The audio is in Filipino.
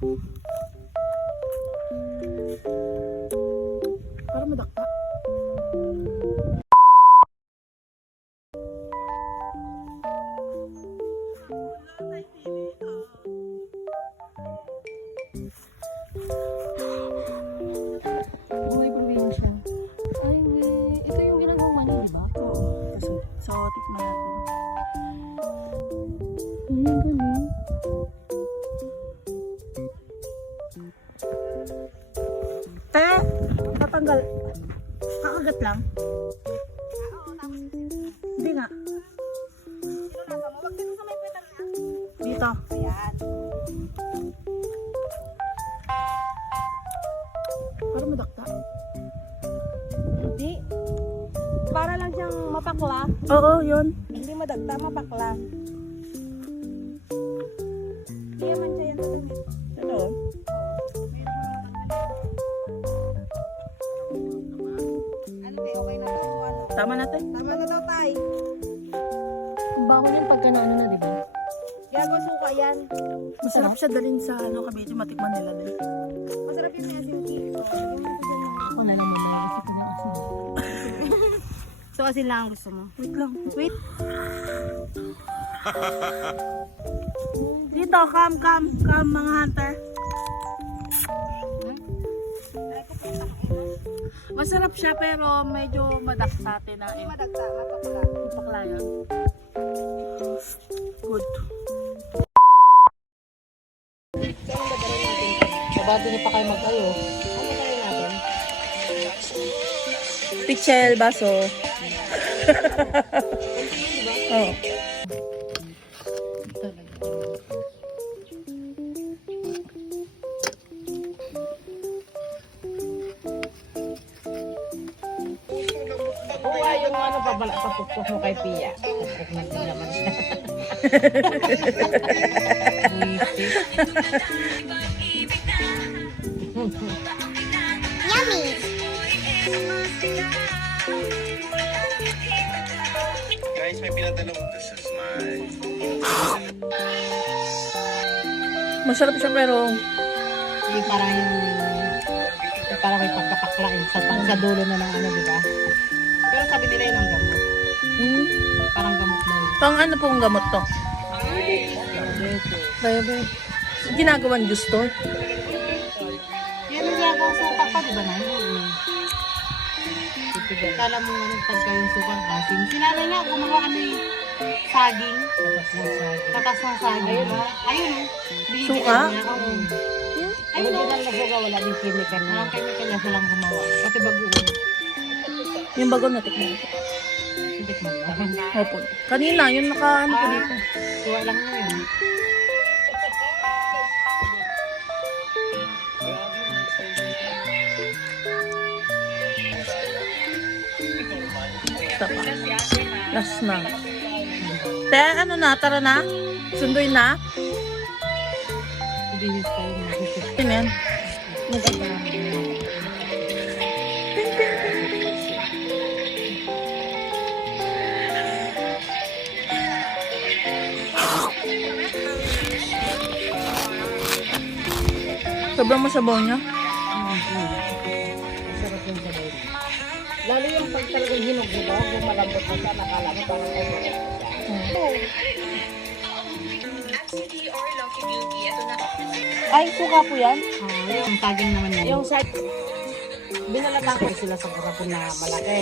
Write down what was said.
Para madakta. Buhay probinsya. Ay, ito yung ginagawa niyo, di ba? Oo. So, tikman natin. Ay, galing. Te, tatanggal. Kakagat lang. Hindi nga. Dito. Ayan. Para madakta. Hindi. Para lang siyang mapakla. Oo, yun. Hindi madagta, mapakla. Hindi naman siya yan sa damit. Ito. Ano te, okay na to? Ano? Tama natin. Tama na daw tay. Ang bawal yung pagka na ano na, di ba? Gago suka yan. Masarap siya dalhin sa Cavite. Matikman nila din. Masarap yung may asin cake. So, lagyan mo ito dyan. Ako na lang muna. Kasi pinakasin. So, asin lang ang gusto mo. Wait lang. Wait. Dito, come, mga hunter. Masarap siya pero medyo madaktate na Hindi madagta, mapakla. Pakla yan. Good. Bago niyo pa kayo mag-ayo. Ano tayo natin? Pichel, baso. Oh. Oo, yung ano pa bala papukpok mo kay Pia. Papukpok na din naman siya. Guys, may pinatanong. This is my... Masarap siya pero Yung parang may pagkapakla sa dulo na ng ano, di ba? Pero sabi nila yun ang gamot. Parang gamot na yun. pang ano pong gamot to? Diabetes. Ginagawan gusto. Yan ang ginagawa suka pa, di ba na? Kala mo nga pagka yung sukang asin. Sinanay nga, gumawa ano yung saging. Katas ng saging. Ayun. Suka? Ayun o. Original na suka, wala din chemical. Walang chemical na silang gumawa. Pati bagoong. Yung bago na tikman. Hindi mo. Opo. Kanina, yung naka ano ko dito. Suwa lang na yun. Tapa. Last na. Te, ano na? Tara na? Sunduin na? Ibihis pa yung masusip. Yun yan. Sobrang masabaw niya. Sarap yung sabay. Lalo yung pag talagang hinog, di ba? Yung malambot na siya, nakala mo parang ay malambot siya. Ay, suka po yan? Yung saging naman yun. Yung side. Binalatan ko sila sa garapon na malaki.